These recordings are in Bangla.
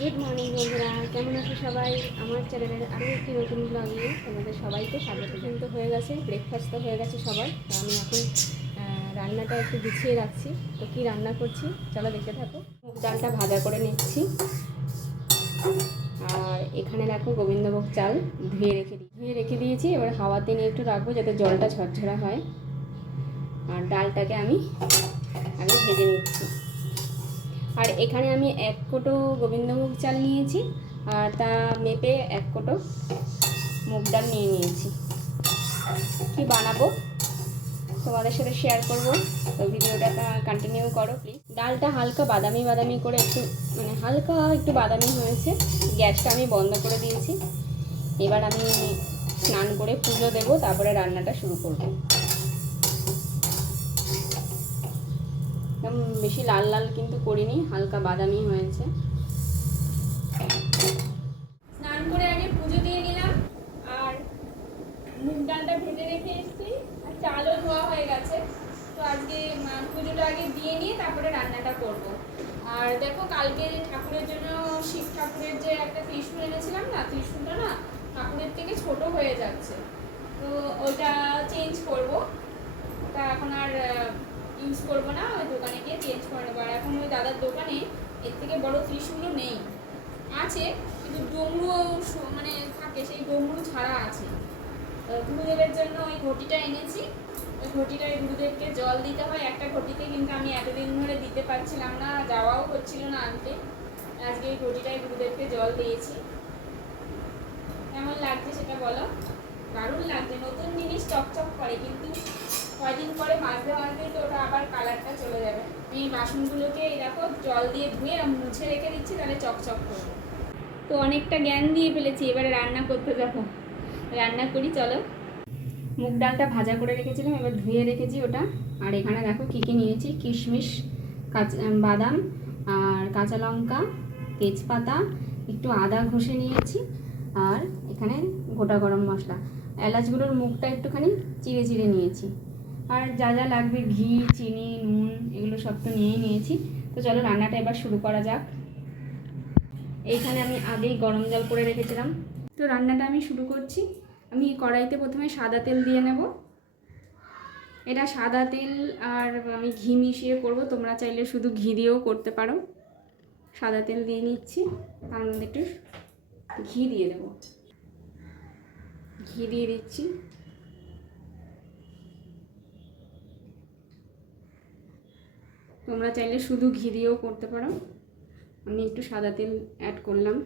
গুড মর্নিং বন্ধুরা, কেমন আছো সবাই? আমার চ্যানেলের আরও একটি নতুন ব্লগে তোমাদের সবাইকে স্বাগত। কিন্তু হয়ে গেছে, ব্রেকফাস্ট তো হয়ে গেছে সবার। তো আমি এখন রান্নাটা একটু গুছিয়ে রাখছি। তো কী রান্না করছি চলো দেখতে থাকো। মুগ ডালটা ভাজা করে নিচ্ছি। আর এখানে দেখো গোবিন্দভোগ চাল ধুয়ে রেখে দিয়েছি। এবার হাওয়াতে নিয়ে একটু রাখবো যাতে জলটা ঝরঝরা হয়। আর ডালটাকে আমি আগে ভেজে নিচ্ছি। আর এখানে আমি 1 কোটো গোবিন্দভোগ চাল নিয়েছি, আর তা মেপে 1 কোটো মুগ ডাল নিয়ে নিয়েছি। কি বানাবো তোমাদের সাথে শেয়ার করব, তো ভিডিওটা কন্টিনিউ করো প্লিজ। ডালটা হালকা বাদামি বাদামি করে হালকা একটু বাদামি হয়েছে। গ্যাসটা আমি বন্ধ করে দিয়েছি। এবার আমি স্নান করে পুজো দেবো, তারপরে রান্নাটা শুরু করব। একদম বেশি লাল লাল কিন্তু করিনি, হালকা বাদামি হয়েছে। স্নান করে আগে পুজো দিয়ে নিলাম, আর মুগ ডালটা ভেজে রেখে এসেছি, আর চালও ধোয়া হয়ে গেছে। তো আজকে পুজোটা আগে দিয়ে নিয়ে তারপরে রান্নাটা করব। আর দেখো, কালকে ঠাকুরের জন্য শিব ঠাকুরের যে একটা ত্রিশূল এনেছিলাম না, ত্রিশূলটা না ঠাকুরের থেকে ছোট হয়ে যাচ্ছে। তো ওটা চেঞ্জ করব। ওটা এখন আর ইউজ করবো না, ওই দোকানে গিয়ে চেঞ্জ করে নেবো। আর এখন ওই দাদার দোকানে এর থেকে বড় ত্রিশূলও নেই, আছে কিন্তু ডমরু থাকে, সেই ডমরু ছাড়া আছে। গুরুদেবের জন্য ওই ঘটিটা এনেছি। ওই ঘটিটায় গুরুদেবকে জল দিতে হয় একটা ঘটিতে, কিন্তু আমি এতদিন ধরে দিতে পারছিলাম না, যাওয়াও হচ্ছিল না আনতে। আজকে এই ঘটিটায় গুরুদেবকে জল দিয়েছি। কেমন লাগছে সেটা বলো? দারুণ লাগছে, নতুন জিনিস চকচক করে, কিন্তু কয়দিন পরে মাজতে মাজতেই তো ওটা আবার কালারটা চলে যাবে। এই বাসনগুলোকে দেখো জল দিয়ে ধুয়ে মুছে রেখে দিচ্ছি, তাহলে চকচক করবো। তো অনেকটা জ্ঞান দিয়ে ফেলেছি, এবারে রান্না করতে যাবো। রান্না করি চলো। মুগ ডালটা ভাজা করে রেখেছিলাম, এবার ধুয়ে রেখেছি ওটা। আর এখানে দেখো কী কী নিয়েছি: কিশমিশ, বাদাম, আর কাঁচা লঙ্কা, তেজপাতা, একটু আদা ঘষে নিয়েছি, আর এখানে গোটা গরম মশলা। এলাচগুলোর মুখটা একটুখানি চিড়ে চিড়ে নিয়েছি। আর যা যা লাগবে ঘি, চিনি, নুন, এগুলো সব তো নিয়েই নিয়েছি। তো চলো রান্নাটা এবার শুরু করা যাক। এইখানে আমি আগেই গরম জল করে রেখেছিলাম। তো রান্নাটা আমি শুরু করছি। আমি কড়াইতে প্রথমে সাদা তেল দিয়ে নেব। এটা সাদা তেল, আর আমি ঘি মিশিয়ে করব, তোমরা চাইলে শুধু ঘি দিয়েও করতে পারো। সাদা তেল দিয়ে নিচ্ছি, তার মধ্যে একটু ঘি দিয়ে দেব। ঘি দিয়ে দিচ্ছি। তোমরা চাইলে শুধু ঘি দিয়েও করতে পারো, আমি একটু সাদা তেল অ্যাড করলাম।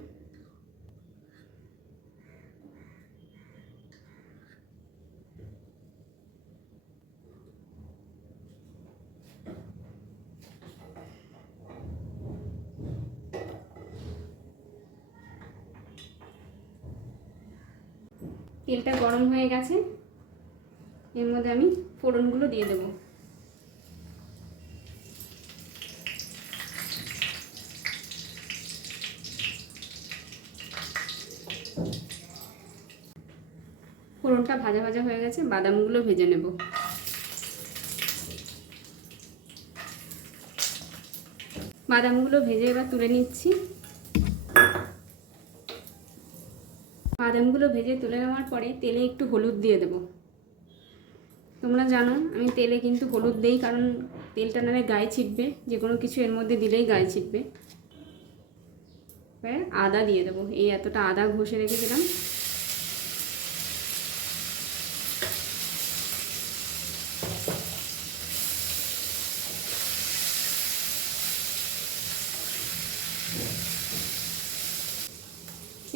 তেলটা গরম হয়ে গেছে, এর মধ্যে আমি ফোড়নগুলো দিয়ে দেবো। ফোড়নটা ভাজা ভাজা হয়ে গেছে, বাদামগুলো ভেজে নেব। বাদামগুলো ভেজে এবার তুলে নিচ্ছি। বাদামগুলো ভেজে তুলে নেওয়ার পরে তেলে একটু হলুদ দিয়ে দেব। তোমরা জানো আমি তেলে কিন্তু হলুদ দেই, কারণ তেলটা নাহলে গায়ে ছিটবে, যে কোনো কিছু এর মধ্যে দিলেই গায়ে ছিটবে। এবার আদা দিয়ে দেবো, এই এতটা আদা ঘষে রেখেছিলাম।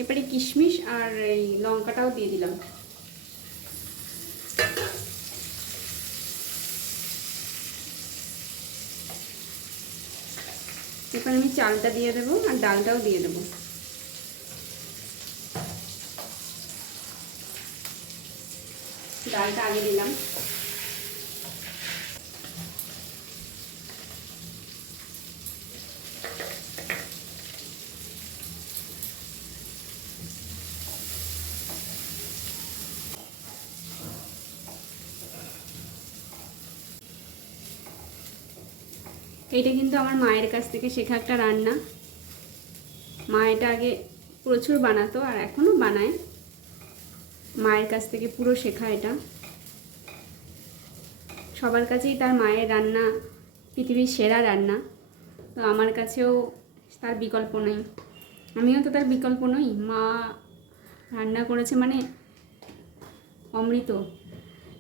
এবারে কিশমিশ আর এই লঙ্কাটাও দিয়ে দিলাম। এবার আমি চালটা দিয়ে দেবো, আর ডালটাও দিয়ে দেবো। ডালটা আগে দিলাম। এটা কিন্তু আমার মায়ের কাছ থেকে শেখা একটা রান্না। মা এটা আগে প্রচুর বানাতো আর এখনও বানায়, মায়ের কাছ থেকে পুরো শেখা এটা। সবার কাছেই তার মায়ের রান্না পৃথিবীর সেরা রান্না, তো আমার কাছেও তার বিকল্প নেই, আমিও তো তার বিকল্প নই। মা রান্না করেছে মানে অমৃত।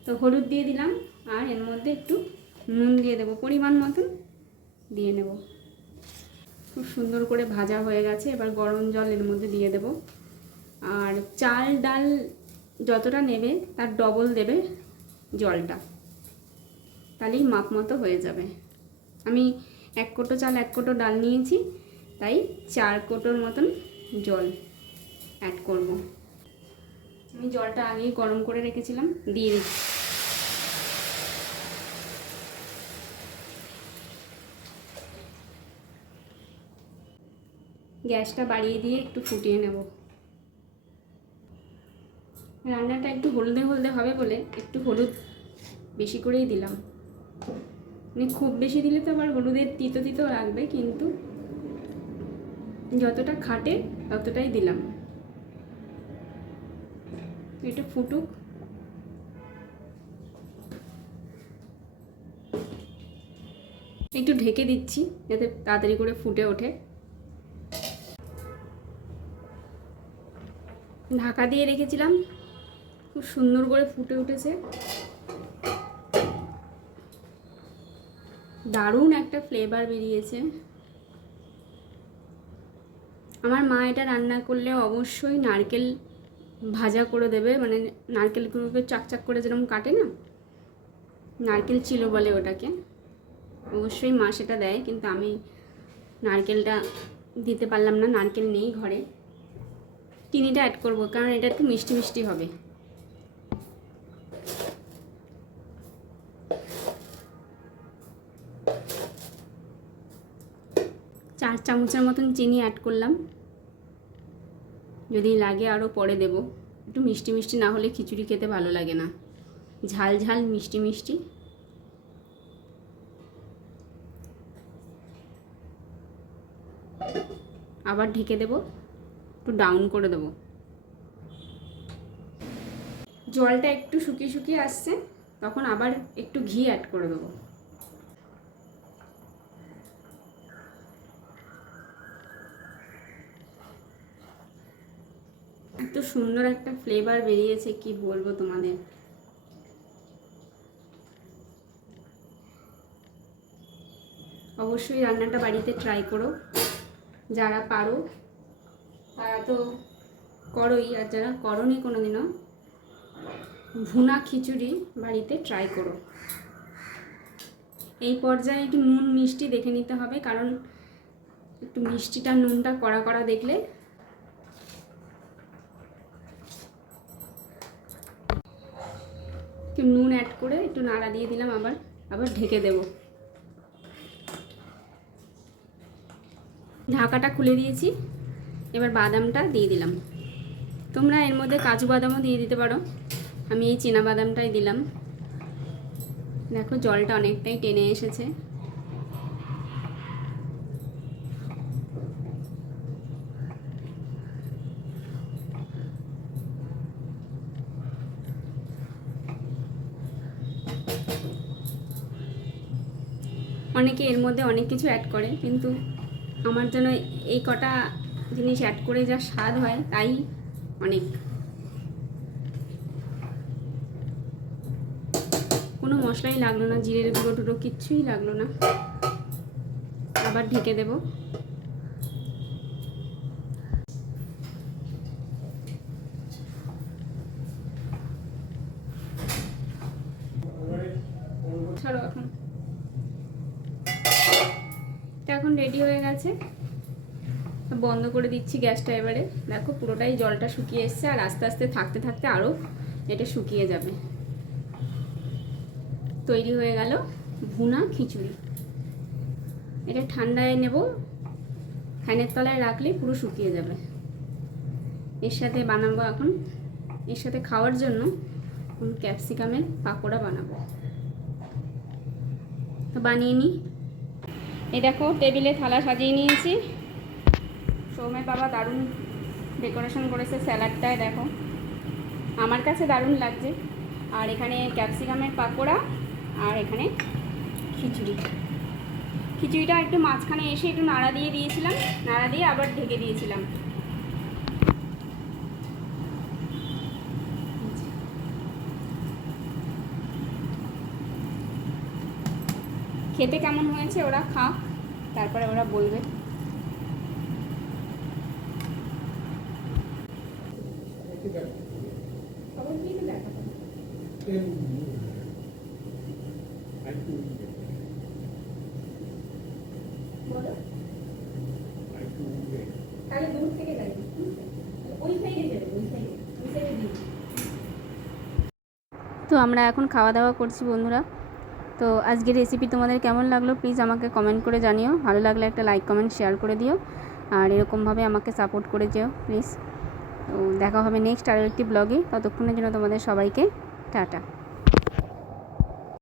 তো হলুদ দিয়ে দিলাম আর এর মধ্যে একটু নুন দিয়ে দেবো, পরিমাণ মতন দিয়ে নেব। খুব সুন্দর করে ভাজা হয়ে গেছে, এবার গরম জল এর মধ্যে দিয়ে দেব। আর চাল ডাল যতটা নেবে তার ডবল দেবে জলটা, তাহলেই মাপ মতো হয়ে যাবে। আমি 1 কোটো চাল 1 কোটো ডাল নিয়েছি, তাই 4 কোটোর মতন জল অ্যাড করব। আমি জলটা আগেই গরম করে রেখেছিলাম, দিয়ে দিচ্ছি। গ্যাসটা বাড়িয়ে দিয়ে একটু ফুটিয়ে নেব। রান্নাটা একটু হলদে হলদে হবে বলে একটু হলুদ বেশি করেই দিলাম, মানে খুব বেশি দিলে তো আবার হলুদের তিতো তিতো লাগবে, কিন্তু যতটা খাটে ততটাই দিলাম। এটা ফুটুক, একটু ঢেকে দিচ্ছি যাতে তাড়াতাড়ি করে ফুটে ওঠে। ঢাকা দিয়ে রেখেছিলাম, খুব সুন্দর করে ফুটে উঠেছে, দারুণ একটা ফ্লেভার বেরিয়েছে। আমার মা এটা রান্না করলে অবশ্যই নারকেল ভাজা করে দেবে, মানে নারকেলগুলোকে চাকচাক করে যেরকম কাটে না, নারকেল চিলো বলে ওটাকে, অবশ্যই মা সেটা দেয়, কিন্তু আমি নারকেলটা দিতে পারলাম না, নারকেল নেই ঘরে। চিনিটা অ্যাড করবো কারণ এটা একটু মিষ্টি মিষ্টি হবে। 4 চামচের মতন চিনি অ্যাড করলাম, যদি লাগে আরও পরে দেব। একটু মিষ্টি মিষ্টি না হলে খিচুড়ি খেতে ভালো লাগে না, ঝাল ঝাল মিষ্টি মিষ্টি। আবার ঢেকে দেব, একটু ডাউন করে দেব। জলটা একটু শুকিয়ে শুকিয়ে আসছে, তখন আবার একটু ঘি অ্যাড করে দেবো। এত সুন্দর একটা ফ্লেভার বেরিয়েছে, কি বলবো তোমাদের। অবশ্যই রান্নাটা বাড়িতে ট্রাই করো, যারা পারো তারা তো করোই, আর যারা করোনি কোনোদিনও ভুনা খিচুড়ি বাড়িতে ট্রাই করো। এই পর্যায়ে একটু নুন মিষ্টি দেখে নিতে হবে, কারণ একটু মিষ্টিটা নুনটা কড়া কড়া দেখলে একটু নুন অ্যাড করে একটু নাড়া দিয়ে দিলাম, আবার ঢেকে দেব। ঢাকাটা খুলে দিয়েছি, এবার বাদামটা দিয়ে দিলাম। তোমরা এর মধ্যে কাজু বাদামও দিয়ে দিতে পারো, আমি এই চীনা বাদামটাই দিলাম। দেখো জলটা অনেকটাই টেনে এসেছে। অনেকে এর মধ্যে অনেক কিছু অ্যাড করে, কিন্তু আমার জন্য এই কটা জিনিস অ্যাড করে যা স্বাদ হয় তাই অনেক। কোনো মশলাই লাগলো না, জিরের গুঁড়ো টুড়ো কিচ্ছুই লাগলো না। আবার ঢেকে দেব। ছাড়ো এখন রেডি হয়ে গেছে, বন্ধ করে দিচ্ছি গ্যাসটা। এবারে দেখো পুরোটাই জলটা শুকিয়ে এসছে, আর আস্তে আস্তে থাকতে থাকতে আরও এটা শুকিয়ে যাবে। তৈরি হয়ে গেল ভুনা খিচুড়ি। এটা ঠান্ডায় নেব, ফ্যানের তলায় রাখলে পুরো শুকিয়ে যাবে। এর সাথে বানাবো এখন, এর সাথে খাওয়ার জন্য ক্যাপসিকামের পাকোড়া বানাবো। তো বানিয়ে নিই। এই দেখো টেবিলে থালা সাজিয়ে নিয়েছি, সৌমের বাবা দারুণ ডেকোরেশন করেছে স্যালাডটায়, দেখো আমার কাছে দারুণ লাগছে। আর এখানে ক্যাপসিকামের পাকোড়া, আর এখানে খিচুড়ি। খিচুড়িটা একটু মাঝখানে এসে একটু নাড়া দিয়ে দিয়েছিলাম, নাড়া দিয়ে আবার ঢেকে দিয়েছিলাম। খেতে কেমন হয়েছে ওরা খাক, তারপরে ওরা বলবে। তো আমরা এখন খাওয়া দাওয়া করছি বন্ধুরা। তো আজকের রেসিপি তোমাদের কেমন লাগলো প্লিজ আমাকে কমেন্ট করে জানিও। ভালো লাগলে একটা লাইক কমেন্ট শেয়ার করে দিও, আর এরকমভাবে আমাকে সাপোর্ট করে যেও প্লিজ। তো দেখা হবে নেক্সট আরও একটি ব্লগে। ততক্ষণের জন্য তোমাদের সবাইকে টাটা।